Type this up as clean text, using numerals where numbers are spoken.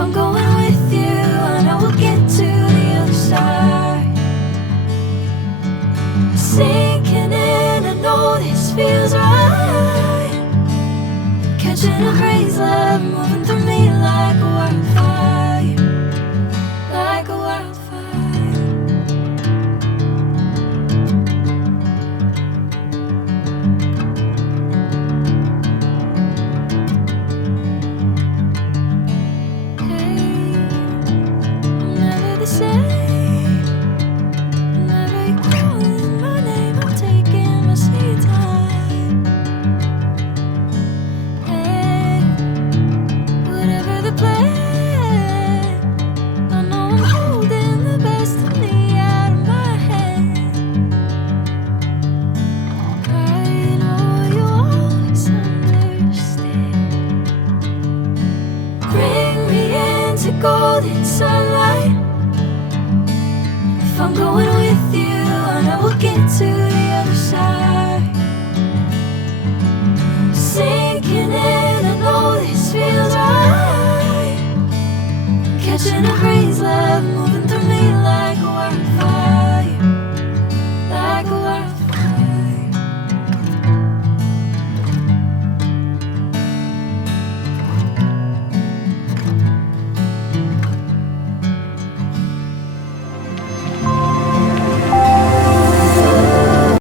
I'm going with you, I know we'll get to the other side. Sinking in, I know this feels right. Catching a crazy love, moving through me like a wildfire, like a wildfire. Golden sunlight. If I'm going with you, I know we'll get to the other side. Sinking in, I know this feels right.